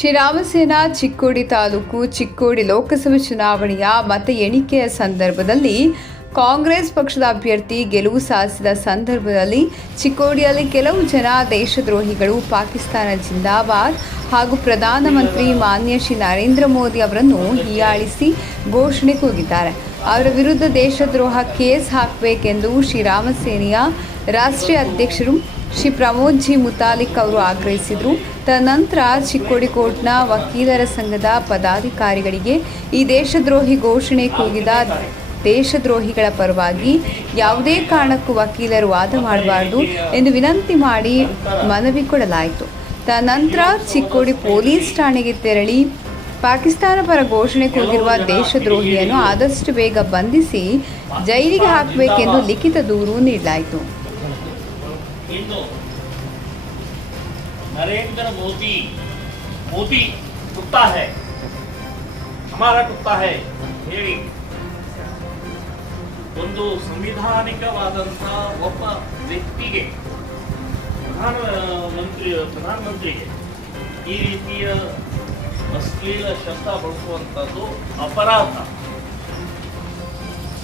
ಶ್ರೀರಾಮಸೇನ ಚಿಕ್ಕೋಡಿ ತಾಲೂಕು ಚಿಕ್ಕೋಡಿ ಲೋಕಸಭೆ ಚುನಾವಣೆಯ ಮತ ಎಣಿಕೆಯ ಸಂದರ್ಭದಲ್ಲಿ ಕಾಂಗ್ರೆಸ್ ಪಕ್ಷದ ಅಭ್ಯರ್ಥಿ ಗೆಲುವು ಸಾಧಿಸಿದ ಸಂದರ್ಭದಲ್ಲಿ ಚಿಕ್ಕೋಡಿಯಲ್ಲಿ ಕೆಲವು ಜನ ದೇಶದ್ರೋಹಿಗಳು ಪಾಕಿಸ್ತಾನ ಜಿಂದಾಬಾದ್ ಹಾಗೂ ಪ್ರಧಾನಮಂತ್ರಿ ಮಾನ್ಯ ಶ್ರೀ ನರೇಂದ್ರ ಮೋದಿ ಅವರನ್ನು ಹೀಯಾಳಿಸಿ ಘೋಷಣೆ ಕೂಗಿದ್ದಾರೆ. ಅವರ ವಿರುದ್ಧ ದೇಶದ್ರೋಹ ಕೇಸ್ ಹಾಕಬೇಕೆಂದು ಶ್ರೀರಾಮಸೇನೆಯ ರಾಷ್ಟ್ರೀಯ ಅಧ್ಯಕ್ಷರು ಶ್ರೀ ಪ್ರಮೋದ್ ಜಿ ಮುತಾಲಿಕ್ ಅವರು ಆಗ್ರಹಿಸಿದರು. ತದನಂತರ ಚಿಕ್ಕೋಡಿ ಕೋರ್ಟ್ನ ವಕೀಲರ ಸಂಘದ ಪದಾಧಿಕಾರಿಗಳಿಗೆ ಈ ದೇಶದ್ರೋಹಿ ಘೋಷಣೆ ಕೂಗಿದ ದೇಶದ್ರೋಹಿಗಳ ಪರವಾಗಿ ಯಾವುದೇ ಕಾರಣಕ್ಕೂ ವಕೀಲರು ವಾದ ಮಾಡಬಾರದು ಎಂದು ವಿನಂತಿ ಮಾಡಿ ಮನವಿ ಕೊಡಲಾಯಿತು. ತದನಂತರ ಚಿಕ್ಕೋಡಿ ಪೊಲೀಸ್ ಠಾಣೆಗೆ ತೆರಳಿ ಪಾಕಿಸ್ತಾನ ಪರ ಘೋಷಣೆ ಕೂಗಿರುವ ದೇಶದ್ರೋಹಿಯನ್ನು ಆದಷ್ಟು ಬೇಗ ಬಂಧಿಸಿ ಜೈಲಿಗೆ ಹಾಕಬೇಕೆಂದು ಲಿಖಿತ ದೂರು ನೀಡಲಾಯಿತು. नरेंद्र मोदी कुत्ता है, हमारा कुत्ता है ಹೇಳಿ ಒಂದು ಸಂವಿಧಾನಿಕವಾದಂತ ಒಬ್ಬ ವ್ಯಕ್ತಿಗೆ ಪ್ರಧಾನಮಂತ್ರಿಗೆ ಈ ರೀತಿಯ ಅಶ್ಲೀಲ ಶಬ್ದ ಬಳಸುವಂಥದ್ದು ಅಪರಾಧ.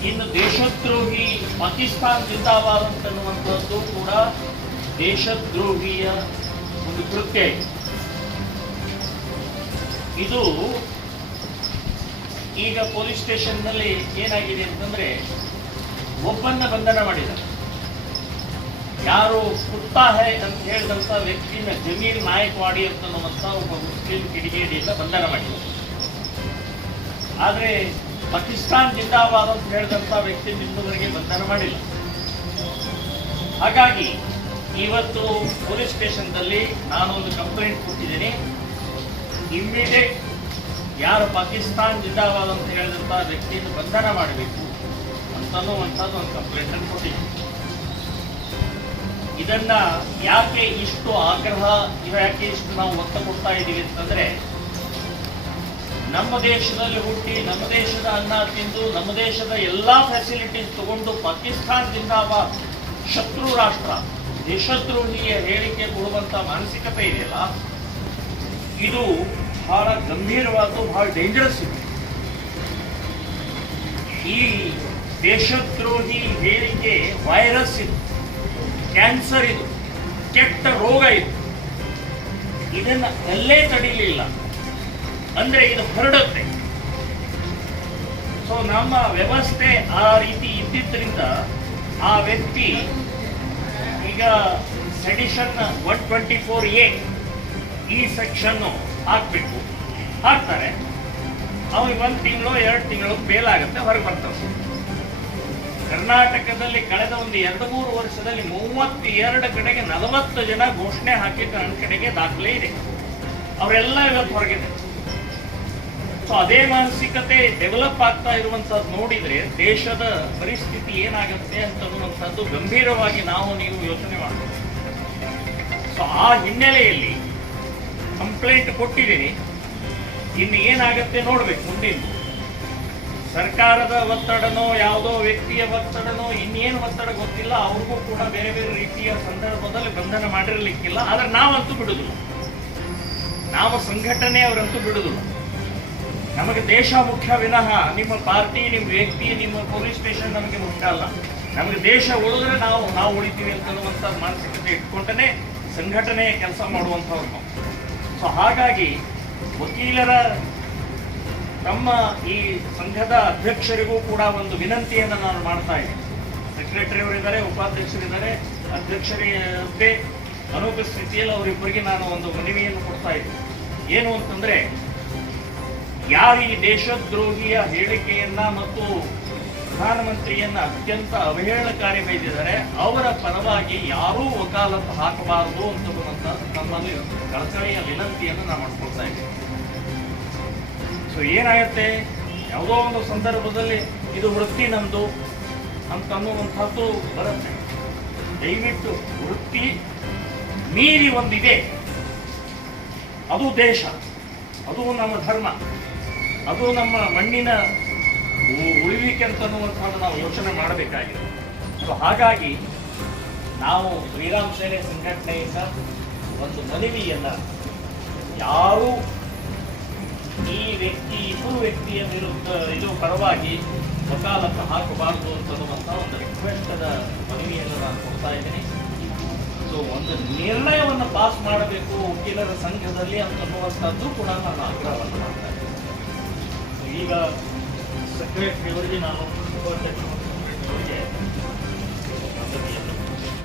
ಇನ್ನು ದೇಶದ್ರೋಹಿ ಪಾಕಿಸ್ತಾನ ಜಿಂದಾಬಾದ್ ಅಂತನ್ನುವಂಥದ್ದು ಕೂಡ ದೇಶದ್ರೋಹಿಯ ಒಂದು ಕೃತ್ಯ. ಇದು ಈಗ ಪೊಲೀಸ್ ಸ್ಟೇಷನ್ನಲ್ಲಿ ಏನಾಗಿದೆ ಅಂತಂದ್ರೆ ಒಬ್ಬನ್ನ ಬಂಧನ ಮಾಡಿದ್ದಾರೆ. ಯಾರು ಕುತ್ತಾ ಹೈ ಅಂತ ಹೇಳಿದಂಥ ವ್ಯಕ್ತಿನ ಜಮೀರ್ ನಾಯಕ್ವಾಡಿ ಅಂತನ್ನುವಂಥ ಒಬ್ಬ ಮುಸ್ಲಿಂ ಕಿಡಿಗೇಡಿಯಿಂದ ಬಂಧನ ಮಾಡಿದ್ದಾರೆ. ಆದರೆ ಪಾಕಿಸ್ತಾನ್ ಜಿಂದಾಬಾದ್ ಅಂತ ಹೇಳಿದಂಥ ವ್ಯಕ್ತಿ ಇನ್ನುವರೆಗೆ ಬಂಧನ ಮಾಡಿಲ್ಲ. ಹಾಗಾಗಿ ಇವತ್ತು ಪೊಲೀಸ್ ಸ್ಟೇಷನ್ದಲ್ಲಿ ನಾನೊಂದು ಕಂಪ್ಲೇಂಟ್ ಕೊಟ್ಟಿದ್ದೀನಿ. ಇಮ್ಮಿಡಿಯೇಟ್ ಯಾರು ಪಾಕಿಸ್ತಾನ್ ಜಿಂದಾಬಾದ್ ಅಂತ ಹೇಳಿದಂಥ ವ್ಯಕ್ತಿಯನ್ನು ಬಂಧನ ಮಾಡಬೇಕು ಅಂತನ್ನುವಂಥದ್ದು ಒಂದು ಕಂಪ್ಲೇಂಟ್ ಅನ್ನು ಕೊಟ್ಟಿದ್ದೀನಿ. ಇದನ್ನ ಯಾಕೆ ಇಷ್ಟು ಆಗ್ರಹ, ಯಾಕೆ ಇಷ್ಟು ನಾವು ಒತ್ತು ಕೊಡ್ತಾ ಇದ್ದೀವಿ ಅಂತಂದ್ರೆ, ನಮ್ಮ ದೇಶದಲ್ಲಿ ಹುಟ್ಟಿ ನಮ್ಮ ದೇಶದ ಅನ್ನ ತಿಂದು ನಮ್ಮ ದೇಶದ ಎಲ್ಲಾ ಫೆಸಿಲಿಟೀಸ್ ತಗೊಂಡು ಪಾಕಿಸ್ತಾನ್ ಜಿಂದಾಬಾದ್ ಶತ್ರು ರಾಷ್ಟ್ರ ದೇಶದ್ರೋಹಿಯ ಹೇಳಿಕೆ ಕೊಡುವಂತ ಮಾನಸಿಕತೆ ಇದೆಯಲ್ಲ, ಇದು ಬಹಳ ಗಂಭೀರವಾದ, ಬಹಳ ಡೇಂಜರಸ್ ಇದೆ. ಈ ದೇಶದ್ರೋಹಿ ಹೇಳಿಕೆ ವೈರಸ್ ಇದು, ಕ್ಯಾನ್ಸರ್ ಇದು, ಕೆಟ್ಟ ರೋಗ ಇದು. ಇದನ್ನ ಎಲ್ಲೇ ತಡೀಲಿಲ್ಲ ಅಂದ್ರೆ ಇದು ಹರಡುತ್ತೆ. ಸೊ ನಮ್ಮ ವ್ಯವಸ್ಥೆ ಆ ರೀತಿ ಇದ್ದಿದ್ದರಿಂದ ಆ ವ್ಯಕ್ತಿ ಈಗ ಸೆಡಿಷನ್ 124A ಈ ಸೆಕ್ಷನ್ ಹಾಕ್ಬೇಕು, ಹಾಕ್ತಾರೆ. ಅವನಿಗೆ 1 ತಿಂಗಳು 2 ತಿಂಗಳು ಬೇಲ್ ಆಗುತ್ತೆ, ಹೊರಗೆ ಬರ್ತಾರೆ. ಕರ್ನಾಟಕದಲ್ಲಿ ಕಳೆದ ಒಂದು 2-3 ವರ್ಷದಲ್ಲಿ 32 ಕಡೆಗೆ 40 ಜನ ಘೋಷಣೆ ಹಾಕಿ ನನ್ನ ಕಡೆಗೆ ದಾಖಲೆ ಇದೆ. ಅವರೆಲ್ಲ ಇವತ್ತು ಹೊರಗಿದೆ. ಸೊ ಅದೇ ಮಾನಸಿಕತೆ ಡೆವಲಪ್ ಆಗ್ತಾ ಇರುವಂತದ್ದು ನೋಡಿದ್ರೆ ದೇಶದ ಪರಿಸ್ಥಿತಿ ಏನಾಗುತ್ತೆ ಅಂತನ್ನುವಂಥದ್ದು ಗಂಭೀರವಾಗಿ ನೀವು ಯೋಚನೆ ಮಾಡಬೇಕು. ಸೊ ಆ ಹಿನ್ನೆಲೆಯಲ್ಲಿ ಕಂಪ್ಲೇಂಟ್ ಕೊಟ್ಟಿದ್ದೀನಿ. ಇನ್ನು ಏನಾಗತ್ತೆ ನೋಡ್ಬೇಕು. ಮುಂದಿನ ಸರ್ಕಾರದ ಒತ್ತಡನೋ ಯಾವುದೋ ವ್ಯಕ್ತಿಯ ಒತ್ತಡನೋ ಇನ್ನೇನು ಒತ್ತಡ ಗೊತ್ತಿಲ್ಲ. ಅವ್ರಿಗೂ ಕೂಡ ಬೇರೆ ಬೇರೆ ರೀತಿಯ ಸಂದರ್ಭದಲ್ಲಿ ಬಂಧನ ಮಾಡಿರ್ಲಿಕ್ಕಿಲ್ಲ. ಆದ್ರೆ ನಾವಂತೂ ಬಿಡುದಿಲ್ಲ, ನಾವು ಸಂಘಟನೆ ಅವರಂತೂ ಬಿಡುದಿಲ್ಲ. ನಮಗೆ ದೇಶ ಮುಖ್ಯ ವಿನಃ ನಿಮ್ಮ ಪಾರ್ಟಿ, ನಿಮ್ಮ ವ್ಯಕ್ತಿ, ನಿಮ್ಮ ಪೊಲೀಸ್ ಸ್ಟೇಷನ್ ನಮಗೆ ಮುಖ್ಯ ಅಲ್ಲ. ನಮಗೆ ದೇಶ ಉಳಿದ್ರೆ ನಾವು ಉಳಿತೀವಿ ಅಂತನ್ನುವಂಥ ಮಾನಸಿಕತೆ ಇಟ್ಕೊಂಡೇ ಸಂಘಟನೆ ಕೆಲಸ ಮಾಡುವಂಥವ್ರು ನಾವು. ಸೊ ಹಾಗಾಗಿ ವಕೀಲರ ತಮ್ಮ ಈ ಸಂಘದ ಅಧ್ಯಕ್ಷರಿಗೂ ಕೂಡ ಒಂದು ವಿನಂತಿಯನ್ನು ನಾನು ಮಾಡ್ತಾ ಇದ್ದೀನಿ. ಸೆಕ್ರೆಟರಿ ಅವರಿದ್ದಾರೆ, ಉಪಾಧ್ಯಕ್ಷರಿದ್ದಾರೆ, ಅಧ್ಯಕ್ಷರಿಗೆ ಅನುಪಸ್ಥಿತಿಯಲ್ಲಿ ಅವರಿಬ್ಬರಿಗೆ ನಾನು ಒಂದು ಮನವಿಯನ್ನು ಕೊಡ್ತಾ ಇದ್ದೀನಿ. ಏನು ಅಂತಂದ್ರೆ, ಯಾರು ಈ ದೇಶದ್ರೋಹಿಯ ಹೇಳಿಕೆಯನ್ನ ಮತ್ತು ಪ್ರಧಾನಮಂತ್ರಿಯನ್ನ ಅತ್ಯಂತ ಅವಹೇಳನಕಾರಿ ಬೈದಿದ್ದಾರೆ, ಅವರ ಪರವಾಗಿ ಯಾರೂ ವಕಾಲತ್ತು ಹಾಕಬಾರದು ಅಂತನ್ನುವಂತ ನಮ್ಮಲ್ಲಿ ಕಳಕಳಿಯ ವಿನಂತಿಯನ್ನು ನಾವು ಮಾಡ್ಕೊಳ್ತಾ ಇದ್ದೀವಿ. ಸೊ ಏನಾಗುತ್ತೆ, ಯಾವುದೋ ಒಂದು ಸಂದರ್ಭದಲ್ಲಿ ಇದು ವೃತ್ತಿ ನಮ್ದು ಅಂತನ್ನುವಂಥದ್ದು ಬರುತ್ತೆ. ದಯವಿಟ್ಟು ವೃತ್ತಿ ಮೀರಿ ಒಂದಿದೆ, ಅದು ದೇಶ, ಅದು ನಮ್ಮ ಧರ್ಮ, ಅದು ನಮ್ಮ ಮಣ್ಣಿನ ಉಳಿವಿಕೆ ಅಂತನ್ನುವಂಥದ್ದು ನಾವು ಯೋಚನೆ ಮಾಡಬೇಕಾಗಿದೆ. ಸೊ ಹಾಗಾಗಿ ನಾವು ಶ್ರೀರಾಮ್ ಸೇನೆ ಸಂಘಟನೆಯಿಂದ ಒಂದು ಮನವಿಯನ್ನ, ಯಾರು ಇಬ್ಬರು ವ್ಯಕ್ತಿಯ ವಿರುದ್ಧ ಇದು ಪರವಾಗಿ ವಕಾಲತ್ತು ಹಾಕಬಾರದು ಅಂತನ್ನುವಂಥ ಒಂದು ರಿಕ್ವೆಸ್ಟದ ಮನವಿಯನ್ನು ನಾನು ಕೊಡ್ತಾ ಇದ್ದೀನಿ. ಸೊ ಒಂದು ನಿರ್ಣಯವನ್ನು ಪಾಸ್ ಮಾಡಬೇಕು ವಕೀಲರ ಸಂಘದಲ್ಲಿ ಅಂತನ್ನುವಂಥದ್ದು ಕೂಡ ನಾನು ಆಗ್ರಹವನ್ನು ಮಾಡ್ತಾ ಇದ್ದೀನಿ. ಈಗ ಸೆಕ್ರೆಟರಿ ಅವರಿಗೆ ನಾನು ಉಪಾಧ್ಯಕ್ಷರಿಗೆ